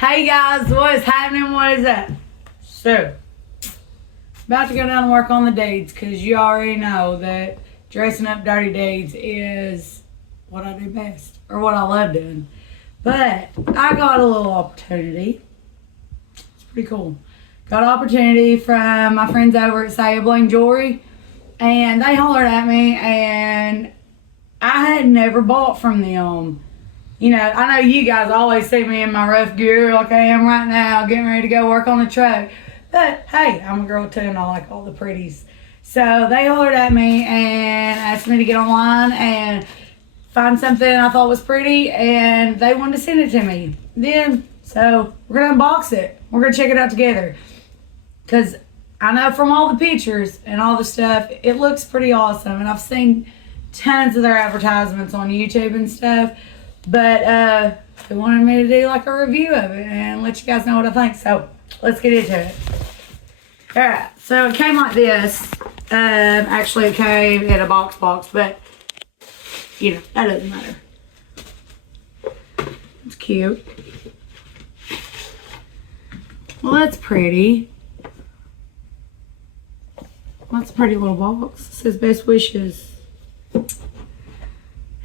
Hey guys, what is happening? What is that? So, about to go down and work on the deeds because you already know that dressing up dirty deeds is what I do best or what I love doing. But I got a little opportunity. It's pretty cool. Got an opportunity from my friends over at Sayabling Jewelry, and they hollered at me, and I had never bought from them. You know, I know you guys always see me in my rough gear like I am right now, getting ready to go work on the truck. But hey, I'm a girl too and I like all the pretties. So they hollered at me and asked me to get online and find something I thought was pretty, and they wanted to send it to me. So we're going to unbox it. We're going to check it out together. Because I know from all the pictures and all the stuff, it looks pretty awesome. And I've seen tons of their advertisements on YouTube and stuff. But they wanted me to do like a review of it and let you guys know what I think. So let's get into it. Alright, so it came like this. Actually it came in a box, but you know, that doesn't matter. It's cute. Well, that's pretty. That's a pretty little box. It says best wishes.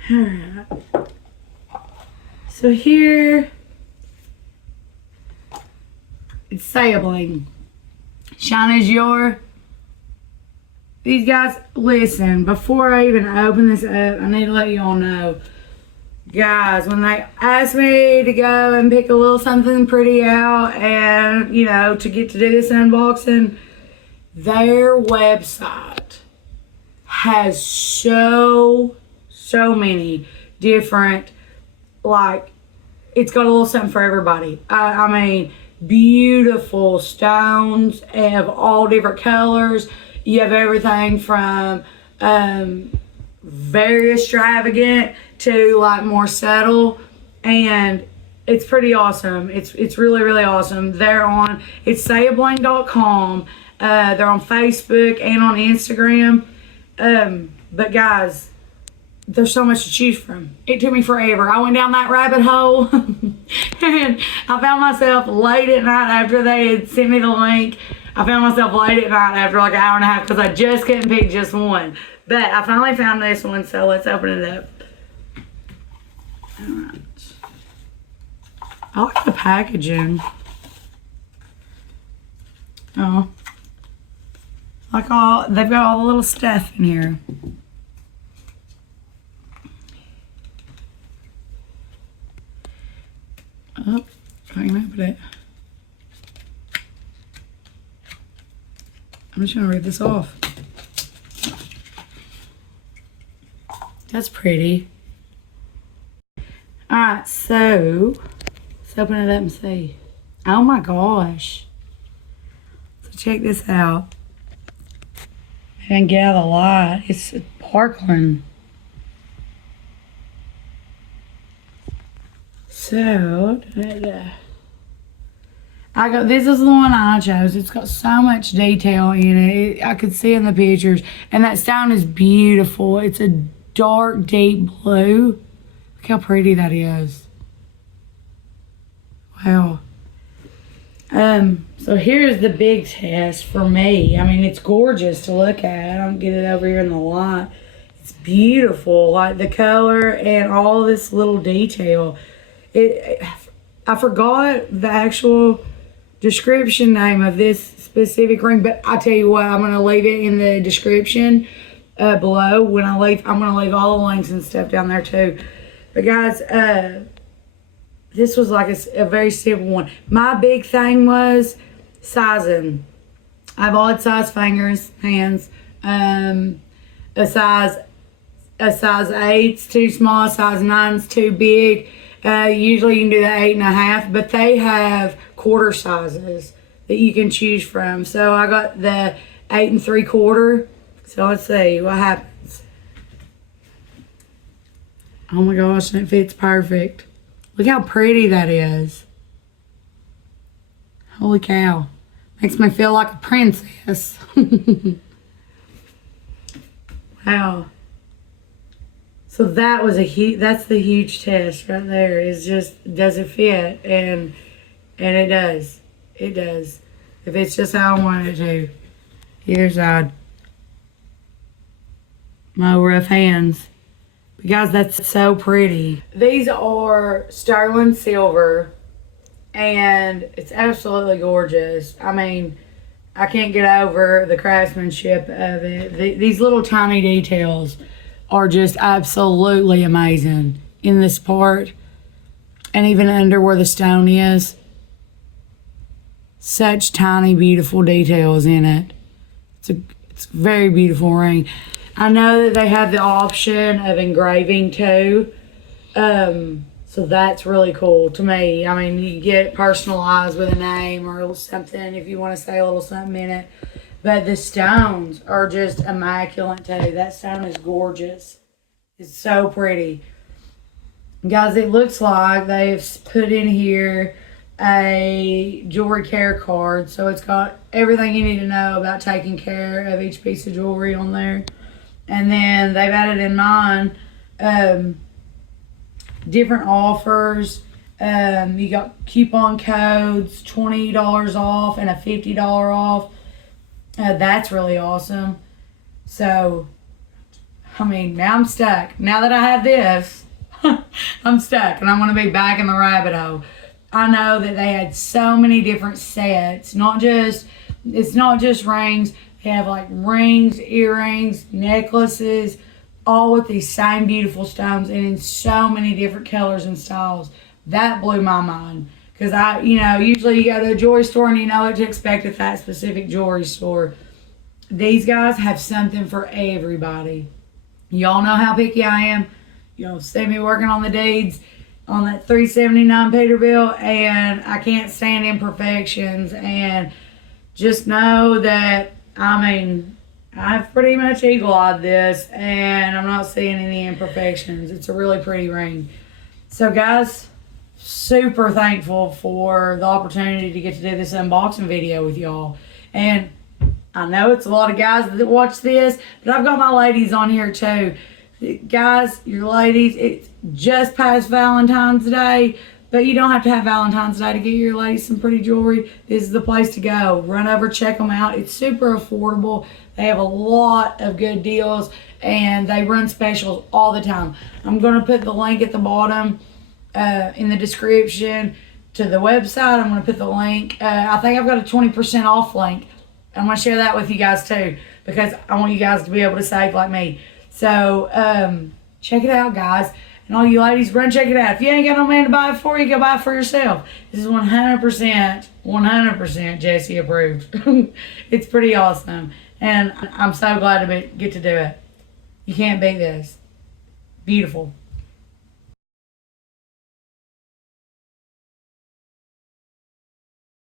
Alright. So here, it's Sayabling. Shine is your. These guys, listen, before I even open this up, I need to let you all know. Guys, when they asked me to go and pick a little something pretty out and, you know, to get to do this unboxing, their website has so many different, like, it's got a little something for everybody. I mean, beautiful stones of all different colors. You have everything from very extravagant to like more subtle, and it's pretty awesome. It's really awesome. It's sayabling.com. They're on Facebook and on Instagram. But guys, there's so much to choose from. It took me forever. I went down that rabbit hole and I found myself late at night after they had sent me the link. I found myself late at night after like an hour and a half because I just couldn't pick just one. But I finally found this one, so let's open it up. Alright. I like the packaging. Oh. They've got all the little stuff in here. Oh, I can open it. I'm just gonna read this off. That's pretty. Alright, so let's open it up and see. Oh my gosh. So check this out. I can get out of the light. It's sparkling. So, this is the one I chose. It's got so much detail in it. I could see in the pictures. And that stone is beautiful. It's a dark, deep blue. Look how pretty that is. Wow. So here's the big test for me. I mean, it's gorgeous to look at. I don't get it over here in the light. It's beautiful. Like the color and all this little detail. I forgot the actual description name of this specific ring, but I tell you what, I'm going to leave it in the description below. When I leave, I'm going to leave all the links and stuff down there too. But guys, this was like a very simple one. My big thing was sizing. I've odd size fingers, hands. A size 8's too small, a size 9's too big. Usually you can do the 8.5, but they have quarter sizes that you can choose from. So I got the 8 3/4. So let's see what happens. Oh my gosh, and it fits perfect. Look how pretty that is. Holy cow. Makes me feel like a princess. Wow. So that's the huge test right there, is just, does it fit? And And it does. It does. If it's just how I want it to. Either side. My rough hands. But guys, that's so pretty. These are sterling silver. And it's absolutely gorgeous. I mean, I can't get over the craftsmanship of it. These little tiny details are just absolutely amazing in this part. And even under where the stone is. Such tiny, beautiful details in it. It's a very beautiful ring. I know that they have the option of engraving too. So that's really cool to me. I mean, you get it personalized with a name or something if you want to say a little something in it. But the stones are just immaculate too. That stone is gorgeous. It's so pretty. Guys, it looks like they've put in here a jewelry care card. So it's got everything you need to know about taking care of each piece of jewelry on there. And then they've added in mine different offers. You got coupon codes, $20 off and a $50 off. That's really awesome. So, I mean, now I'm stuck. Now that I have this, I'm stuck and I'm going to be back in the rabbit hole. I know that they had so many different sets. It's not just rings. They have like rings, earrings, necklaces, all with these same beautiful stones and in so many different colors and styles. That blew my mind. Because usually you go to a jewelry store and you know what to expect at that specific jewelry store. These guys have something for everybody. Y'all know how picky I am. You'll see me working on the deeds on that $3.79 Peterbilt, and I can't stand imperfections. And just know that, I mean, I've pretty much eagle-eyed this, and I'm not seeing any imperfections. It's a really pretty ring. So, guys, super thankful for the opportunity to get to do this unboxing video with y'all. And I know it's a lot of guys that watch this, but I've got my ladies on here too. Guys, your ladies, it's just past Valentine's Day, but you don't have to have Valentine's Day to get your ladies some pretty jewelry. This is the place to go. Run over, check them out. It's super affordable. They have a lot of good deals, and they run specials all the time. I'm going to put the link at the bottom in the description to the website. I'm going to put the link. I think I've got a 20% off link. I'm going to share that with you guys too, because I want you guys to be able to save like me. So, check it out, guys. And all you ladies, run check it out. If you ain't got no man to buy it for you, go buy it for yourself. This is 100% Jessie approved. It's pretty awesome. And I'm so glad to get to do it. You can't beat this. Beautiful.